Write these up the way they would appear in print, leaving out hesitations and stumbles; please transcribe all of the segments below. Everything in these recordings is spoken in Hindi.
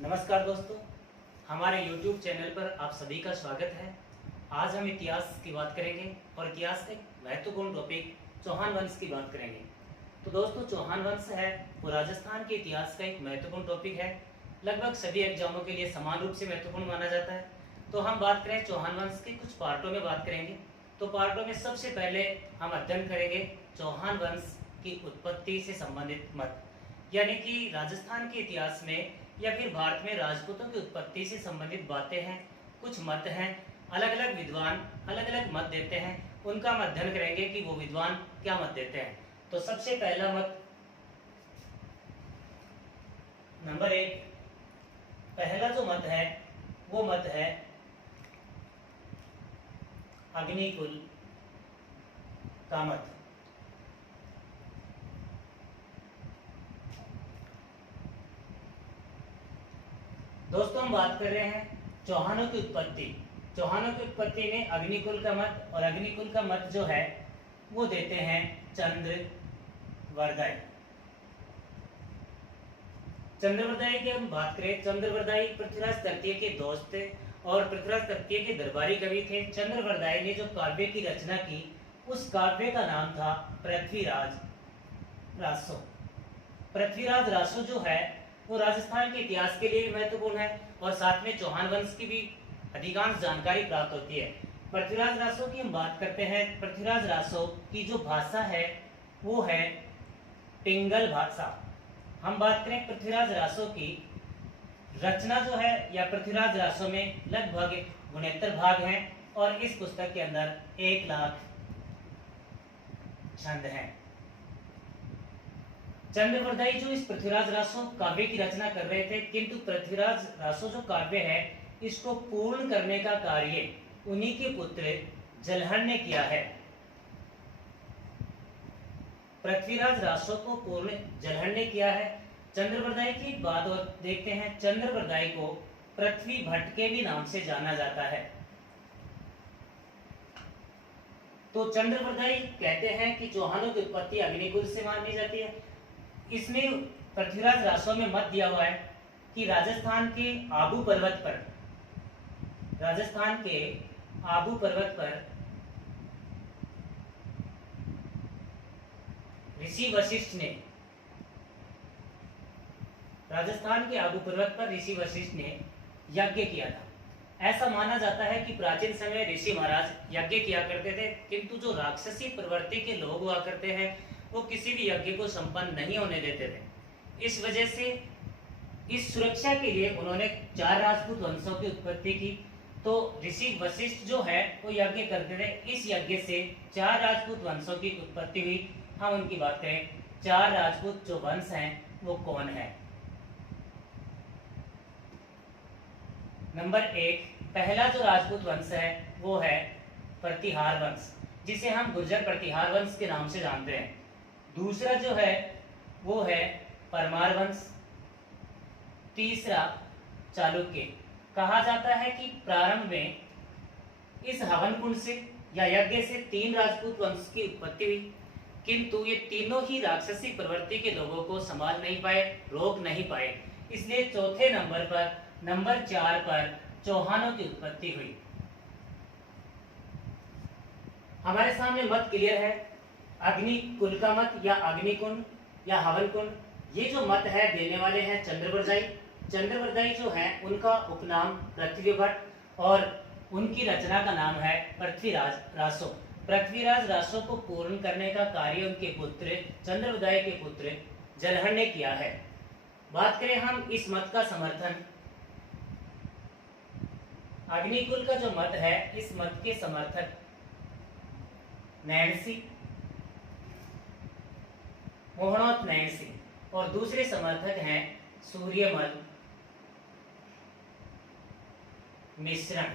नमस्कार दोस्तों, हमारे YouTube चैनल पर आप सभी का स्वागत है। आज हम इतिहास की बात करेंगे और इतिहास का एक महत्वपूर्ण टॉपिक चौहान वंश की बात करेंगे। तो दोस्तों, चौहान वंश है वो राजस्थान के इतिहास का एक महत्वपूर्ण टॉपिक है। लगभग सभी एग्जामों के लिए समान रूप से महत्वपूर्ण माना जाता है। तो हम बात करें चौहान वंश के कुछ पार्टों में बात करेंगे। तो पार्टों में सबसे पहले हम अध्ययन करेंगे चौहान वंश की उत्पत्ति से संबंधित मत, यानी कि राजस्थान के इतिहास में या फिर भारत में राजपूतों की उत्पत्ति से संबंधित बातें हैं, कुछ मत हैं। अलग अलग विद्वान अलग अलग मत देते हैं, उनका हम अध्ययन करेंगे कि वो विद्वान क्या मत देते हैं। तो सबसे पहला मत नंबर 1, पहला जो मत है वो मत है अग्निकुल का मत। दोस्तों, हम बात कर रहे हैं चौहानों की उत्पत्ति। चौहानों की उत्पत्ति में अग्निकुल का मत, और अग्निकुल का मत जो है वो देते हैं चंद्रवरदाई। चंद्रवरदाई की हम बात करें, चंद्रवरदाई पृथ्वीराज तृतीय के दोस्त थे और पृथ्वीराज तृतीय के दरबारी कवि थे। चंद्रवरदाई ने जो काव्य की रचना की, उस काव्य का नाम था पृथ्वीराज रासो। पृथ्वीराज रासो जो है वो राजस्थान के इतिहास के लिए भी महत्वपूर्ण है और साथ में चौहान वंश की भी अधिकांश जानकारी प्राप्त होती है। पृथ्वीराज रासो की हम बात करते हैं। पृथ्वीराज रासो की जो भाषा है वो है पिंगल भाषा। हम बात करें पृथ्वीराज रासो की रचना जो है, या पृथ्वीराज रासो में लगभग 69 भाग हैं और इस पुस्तक के अंदर 1 लाख छंद हैं। चंद्रवरदाई जो इस पृथ्वीराज रासो काव्य की रचना कर रहे थे, किंतु पृथ्वीराज रासो जो काव्य है इसको पूर्ण करने का कार्य उन्हीं के पुत्र जलहन ने किया है। पृथ्वीराज रासो को पूर्ण जलहन ने किया है। चंद्रवरदाई की बात और देखते हैं। चंद्रवरदाई को पृथ्वी भट्ट के भी नाम से जाना जाता है। तो चंद्रवरदाई कहते हैं कि चौहानों की उत्पत्ति अग्निकुल से मानी जाती है। इसमें पृथ्वीराज रासो में मत दिया हुआ है कि राजस्थान के आबू पर्वत पर ऋषि वशिष्ठ ने यज्ञ किया था। ऐसा माना जाता है कि प्राचीन समय ऋषि महाराज यज्ञ किया करते थे, किंतु जो राक्षसी प्रवृत्ति के लोग हुआ करते हैं वो किसी भी यज्ञ को संपन्न नहीं होने देते थे। इस वजह से इस सुरक्षा के लिए उन्होंने 4 राजपूत वंशों की उत्पत्ति की। तो ऋषि वशिष्ठ जो है वो यज्ञ करते थे। इस यज्ञ से 4 राजपूत वंशों की उत्पत्ति हुई। हम उनकी बात करें, 4 राजपूत जो वंश हैं वो कौन है। नंबर 1, पहला जो राजपूत वंश है वो है प्रतिहार वंश, जिसे हम गुर्जर प्रतिहार वंश के नाम से जानते हैं। दूसरा जो है वो है परमार वंश। तीसरा चालुक्य। कहा जाता है कि प्रारंभ में इस हवन कुंड से या यज्ञ से 3 राजपूत वंश की उत्पत्ति हुई, किंतु ये तीनों ही राक्षसी प्रवृत्ति के लोगों को संभाल नहीं पाए, रोक नहीं पाए। इसलिए चौथे नंबर पर, नंबर 4 पर चौहानों की उत्पत्ति हुई। हमारे सामने मत क्लियर है। अग्निकुल का मत या अग्निकुंड या हवन कुंड, ये जो मत है देने वाले हैं चंद्रवरदाई। चंद्रवरदाई जो है उनका उपनाम पृथ्वी भट्ट और उनकी रचना का नाम है पृथ्वीराज रासो। पृथ्वीराज रासो को पूर्ण करने का कार्य उनके पुत्र चंद्रवरदाई के पुत्र जलहन ने किया है। बात करें हम इस मत का समर्थन, अग्निकुल का जो मत है इस मत के समर्थक नैणसी, मोहनोत नैणसी, और दूसरे समर्थक हैं सूर्यमल मिश्रण।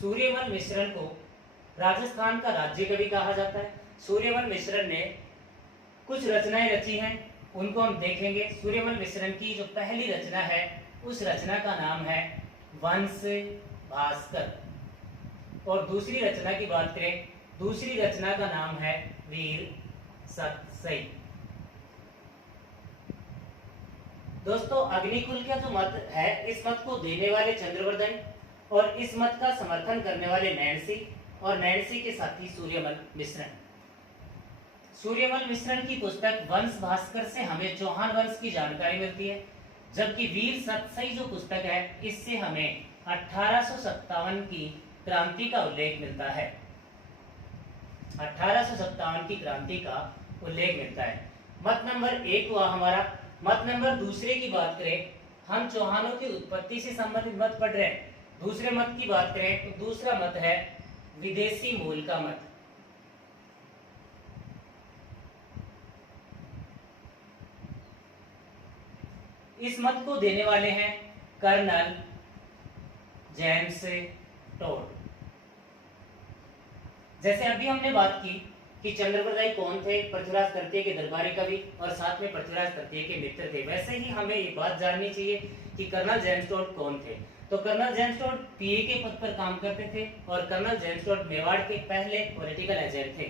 सूर्यमल मिश्रण को राजस्थान का राज्य कवि कहा जाता है। सूर्यमल मिश्रण ने कुछ रचनाएं रची हैं, उनको हम देखेंगे। सूर्यमल मिश्रण की जो पहली रचना है उस रचना का नाम है वंश भास्कर, और दूसरी रचना की बात करें, दूसरी रचना का नाम है वीर सतसई। दोस्तों अग्निकुल का जो मत है, इस मत को देने वाले चंद्रवर्धन और इस मत का समर्थन करने वाले नैन्सी और नैन्सी के साथी सूर्यमल मिश्रण। सूर्यमल मिश्रण की पुस्तक वंश भास्कर से हमें चौहान वंश की जानकारी मिलती है, जबकि वीर सतसई जो पुस्तक है इससे हमें 1857 की क्रांति का उल्लेख मिलता है। 1857 की क्रांति का उल्लेख मिलता है। मत नंबर 1 हुआ हमारा। मत नंबर दूसरे की बात करें, हम चौहानों की उत्पत्ति से संबंधित मत पढ़ रहे हैं। दूसरे मत की बात करें तो दूसरा मत है विदेशी मूल का मत। इस मत को देने वाले हैं कर्नल जेम्स टोड। जैसे अभी हमने बात की कि चंद्रप्रदाई कौन थे, पृथ्वीराज तृतीय के दरबारी कवि और साथ में पृथ्वीराज तृतीय के मित्र थे, वैसे ही हमें ये बात जाननी चाहिए कि कर्नल जेम्स टोड कौन थे। तो कर्नल जेम्स टोड पीए के पद पर काम करते थे और कर्नल जेम्स टोड मेवाड़ के पहले पॉलिटिकल एजेंट थे।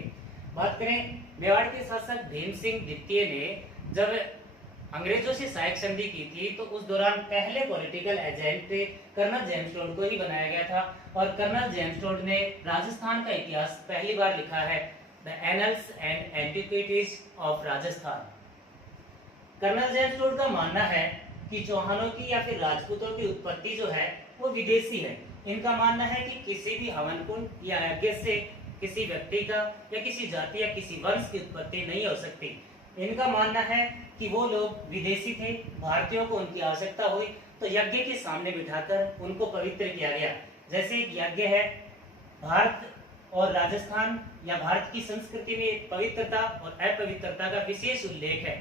बात करें मेवाड़ के शासक भीम सिंह द्वितीय ने जब अंग्रेजों से सहायक संधि की थी तो उस दौरान पहले political agent colonel James Tod को ही बनाया गया था और कर्नल जेम्स टोड ने राजस्थान का इतिहास पहली बार लिखा है, the annals and antiquities of Rajasthan. Colonel James Tod का मानना है कि चौहानों की या फिर राजपूतों की उत्पत्ति जो है वो विदेशी है। इनका मानना है कि किसी भी हवन कुंड या यज्ञ से किसी व्यक्ति का या किसी जाति या किसी वंश की उत्पत्ति नहीं हो सकती। इनका मानना है कि वो लोग विदेशी थे, भारतीयों को उनकी आवश्यकता हुई तो यज्ञ के सामने बिठाकर उनको पवित्र किया गया। जैसे एक यज्ञ है, भारत और राजस्थान या भारत की संस्कृति में पवित्रता और अपवित्रता का विशेष उल्लेख है।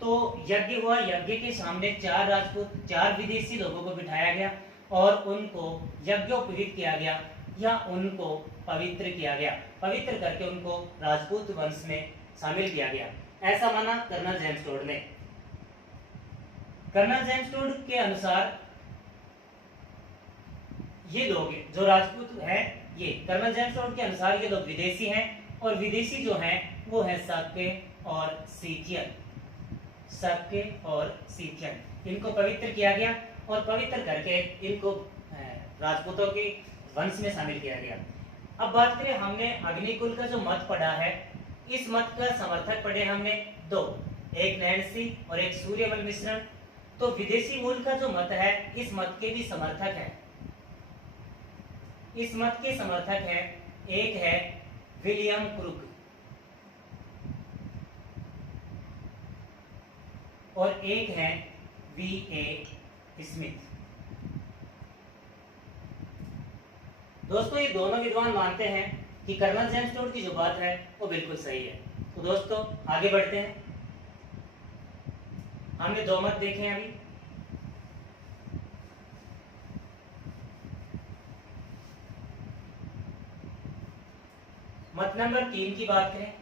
तो यज्ञ हुआ, यज्ञ के सामने 4 राजपूत 4 विदेशी लोगों को बिठाया गया और उनको यज्ञोपवीत किया गया या उनको पवित्र किया गया। पवित्र करके उनको राजपूत वंश में शामिल किया गया, ऐसा माना कर्नल जेम्स टोड ने। कर्नल जेम्स टोड के अनुसार ये लोग जो राजपूत हैं, ये कर्नल जेम्स टोड के अनुसार ये लोग विदेशी हैं और विदेशी जो हैं वो है शाक्य और सीथियन। शाक्य और सीथियन, इनको पवित्र किया गया और पवित्र करके इनको राजपूतों के वंश में शामिल किया गया। अब बात करें, हमने अग्निकुल का जो मत पढ़ा है, इस मत का समर्थक पढ़े हमने 2, एक नैन्सी और एक सूर्यमल मिश्रण। तो विदेशी मूल का जो मत है, इस मत के भी समर्थक है। इस मत के समर्थक है, एक है विलियम क्रुक और एक है V.A. स्मिथ। दोस्तों ये दोनों विद्वान मानते हैं कि कर्नल जेम्स टोड की जो बात है वो बिल्कुल सही है। तो दोस्तों आगे बढ़ते हैं। हमने 2 मत देखे हैं अभी। मत नंबर 3 की बात करें,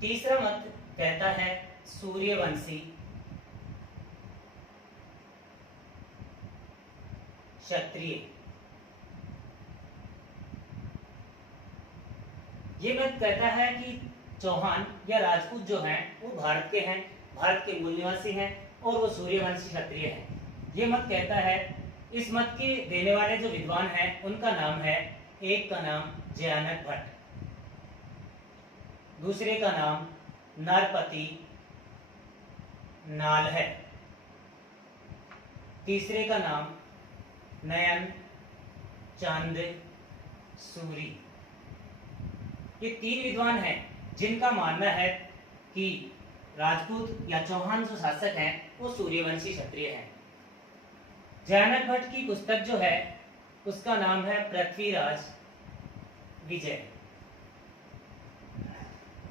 तीसरा मत कहता है सूर्यवंशी क्षत्रिय। ये मत कहता है कि चौहान या राजपूत जो हैं वो भारत के हैं, भारत के मूल निवासी हैं और वो सूर्यवंशी क्षत्रिय हैं। ये मत कहता है। इस मत के देने वाले जो विद्वान हैं उनका नाम है, एक का नाम जयानक भट्ट, दूसरे का नाम नरपति नाल है, तीसरे का नाम नयन चंद सूरी। ये 3 विद्वान हैं जिनका मानना है कि राजपूत या चौहान जो शासक हैं वो सूर्यवंशी क्षत्रिय हैं। जयानक भट्ट की पुस्तक जो है उसका नाम है पृथ्वीराज विजय।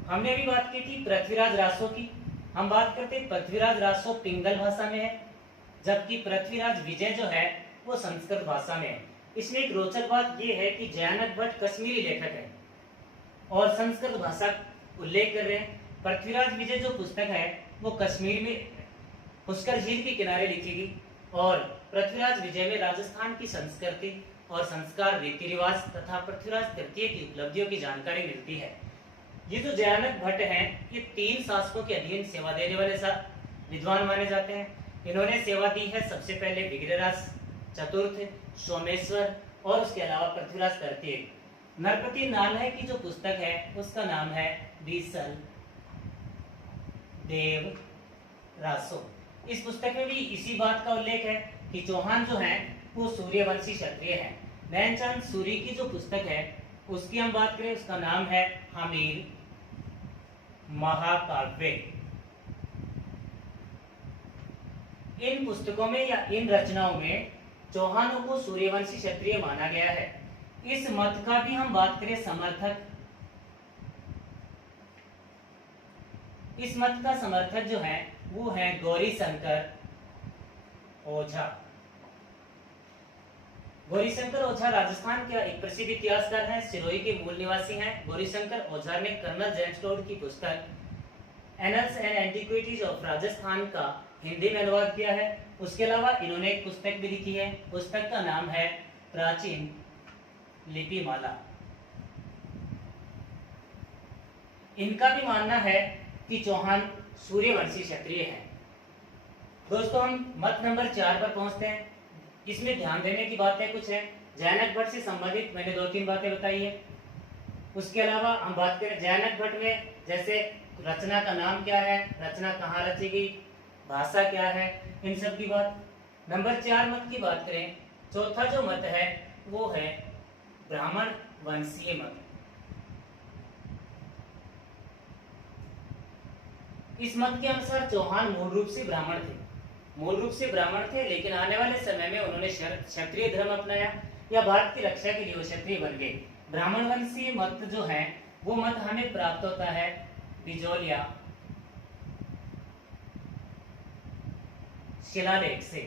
हमने अभी बात की थी पृथ्वीराज रासो की। हम बात करते पृथ्वीराज रासो पिंगल भाषा में है, जबकि पृथ्वीराज विजय जो है वो संस्कृत भाषा में है। इसमें एक रोचक बात यह है कि जयानक भट्ट कश्मीरी लेखक है और संस्कृत भाषा उल्लेख कर रहे हैं। पृथ्वीराज विजय जो पुस्तक है वो कश्मीर में पुष्कर झील के किनारे लिखी गई और पृथ्वीराज विजय में राजस्थान की संस्कृति और संस्कार, रीति रिवाज तथा पृथ्वीराज तृतीय की उपलब्धियों की जानकारी मिलती है। ये जो जयानक भट्ट हैं ये 3 शासकों के अधीन सेवा देने वाले विद्वान माने जाते हैं। इन्होंने सेवा दी है सबसे पहले विग्रहराज चतुर्थ, सोमेश्वर और उसके अलावा पृथ्वीराज तृतीय। नरपति नालाय की जो पुस्तक है उसका नाम है बीसल देव रासो। इस पुस्तक में भी इसी बात का उल्लेख है कि चौहान जो है वो सूर्यवंशी क्षत्रिय है। नैनचांद सूरी की जो पुस्तक है उसकी हम बात करें, उसका नाम है हमीर महाकाव्य। इन पुस्तकों में या इन रचनाओं में चौहानों को सूर्यवंशी क्षत्रिय माना गया है। इस मत का भी हम बात करें समर्थक, इस मत का समर्थक जो है वो है गौरीशंकर ओझा। गौरीशंकर ओझा राजस्थान के एक प्रसिद्ध इतिहासकार हैं, सिरोही के मूल निवासी हैं। गौरीशंकर ओझा ने कर्नल जेम्स टोड की पुस्तक annuls and antiquities of Rajasthan का हिंदी में अनुवाद किया है। उसके अलावा इन्होंने एक पुस्तक भी लिखी है, पुस्तक का नाम है प्राचीन लिपिमाला। इनका भी मानना है कि चौहान सूर्यवंशी क्षत्रिय हैं। दोस्तों हम मत नंबर 4 पर पहुंचते हैं। इसमें ध्यान देने की बातें कुछ है। जैनक भट्ट से संबंधित मैंने 2-3 बातें बताई है। उसके अलावा हम बात करें जैनक भट्ट में, जैसे रचना का नाम क्या है, रचना कहाँ रची गई, भाषा क्या है, इन सब की बात। नंबर 4 मत की बात करें, चौथा जो मत है वो है ब्राह्मण वंशीय मत। इस मत के अनुसार चौहान मूल रूप से ब्राह्मण थे, लेकिन आने वाले समय में उन्होंने क्षत्रिय धर्म अपनाया या भारत की रक्षा के लिए वो क्षत्रिय बन गए। ब्राह्मण वंशीय मत जो है वो मत हमें प्राप्त होता है बिजोलिया शिलालेख से।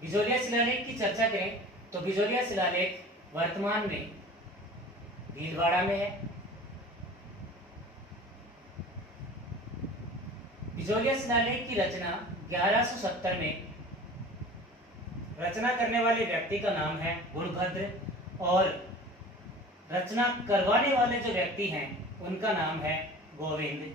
बिजोलिया शिलालेख की चर्चा करें तो बिजोलिया शिलालेख वर्तमान में भीलवाड़ा में है। बिजोलिया शिलालेख की रचना 1170 में, रचना करने वाले व्यक्ति का नाम है गुणभद्र और रचना करवाने वाले जो व्यक्ति हैं उनका नाम है गोविंद।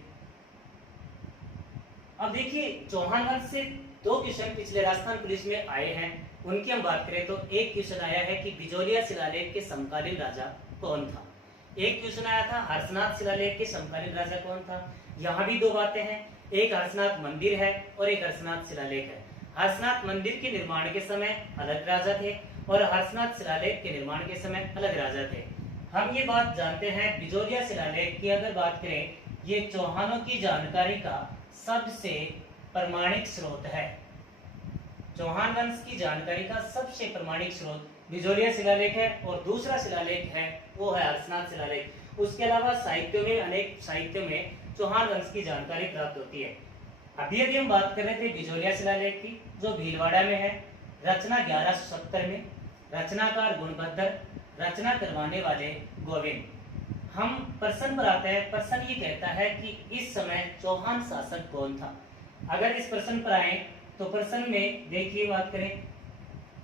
अब देखिए चौहान वंश से 2 क्वेश्चन पिछले राजस्थान पुलिस में आए हैं, उनकी हम बात करें तो एक क्वेश्चन आया है कि बिजोलिया शिलालेख के समकालीन राजा कौन था। एक क्वेश्चन आया था हर्षनाथ शिलालेख के समकालीन राजा कौन था। यहाँ भी 2 बातें हैं, एक हर्षनाथ मंदिर है और एक हर्षनाथ शिलालेख है। हर्षनाथ मंदिर के निर्माण के समय अलग राजा थे और हर्षनाथ शिलालेख के निर्माण के समय अलग राजा थे। हम ये बात जानते हैं बिजोलिया शिलालेख की अगर बात करें, ये चौहानों की जानकारी का सबसे प्रमाणिक स्रोत है। चौहान वंश की जानकारी का सबसे प्रमाणिक स्रोत बिजोलिया शिलालेख है और दूसरा शिलालेख है वो है हर्षनाथ शिलालेख। उसके अलावा साहित्यों में, अनेक साहित्यों में चौहान वंश की जानकारी प्राप्त होती है। अभी हम बात कर रहे थे बिजोलिया शिलालेख की जो भीलवाड़ा में है, रचना 1170 में, रचनाकार गुणभद्र, रचना करवाने वाले गोविंद। हम प्रश्न पर आते हैं। प्रश्न ये कहता है कि इस समय चौहान शासक कौन था। अगर इस प्रश्न पर आए तो प्रश्न में देखिए बात करें,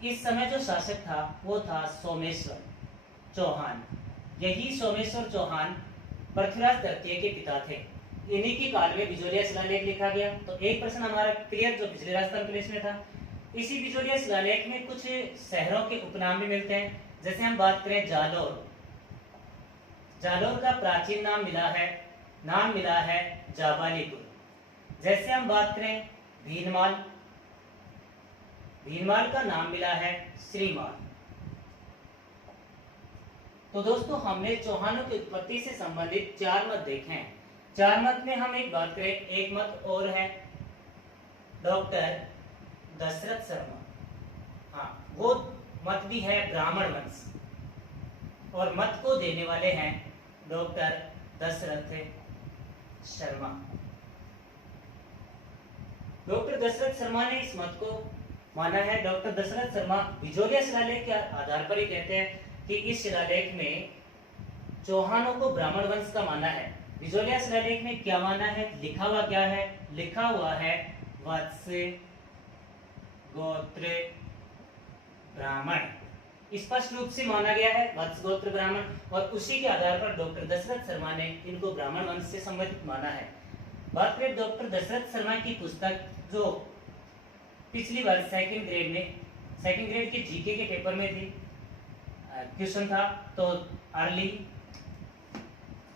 इस समय जो शासक था वो था सोमेश्वर चौहान। यही सोमेश्वर चौहान पृथ्वीराज तृतीय के पिता थे। इन्हीं के काल में बिजोलिया शिलालेख लिखा गया। तो एक प्रश्न हमारा क्लियर जो पिछले राजस्थान पुलिस में था। इसी बिजोलिया शिलालेख में कुछ शहरों के उपनाम भी मिलते हैं। जैसे हम बात करें जालोर, जालोर का प्राचीन नाम मिला है जाबालीपुर। जैसे हम बात करें भीनमाल, भीनमाल का नाम मिला है श्रीमाल। तो दोस्तों हमने चौहानों की उत्पत्ति से संबंधित 4 मत देखे हैं। 4 मत में हम एक बात करें, एक मत और है डॉक्टर दशरथ शर्मा। हाँ, वो मत भी है ब्राह्मण वंश और मत को देने वाले हैं डॉक्टर दशरथ शर्मा। डॉक्टर दशरथ शर्मा ने इस मत को माना है। डॉक्टर दशरथ शर्मा बिजोलिया शिलालेख के आधार पर ही कहते हैं कि इस शिलालेख में चौहानों को ब्राह्मण वंश का माना है। बिजोलिया शिलालेख में क्या माना है, लिखा हुआ क्या है, लिखा हुआ है वत्स गोत्र ब्राह्मण। स्पष्ट रूप से माना गया है वत्स गोत्र ब्राह्मण, और उसी के आधार पर डॉक्टर दशरथ शर्मा ने इनको ब्राह्मण वंश से संबंधित माना है। बात करें डॉक्टर दशरथ शर्मा की पुस्तक, जो पिछली बार सेकंड ग्रेड के जीके के पेपर में थी, क्वेश्चन था, तो अर्ली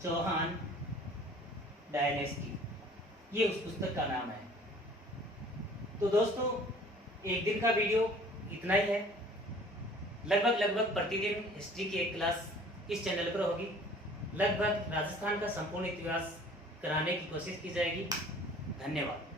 चौहान डायनेस्टी, ये उस पुस्तक का नाम है। तो दोस्तों, एक दिन का वीडियो इतना ही है। लगभग प्रतिदिन हिस्ट्री की एक क्लास इस चैनल पर होगी। लगभग राजस्थान का संपूर्ण इतिहास कराने की कोशिश की जाएगी। धन्यवाद।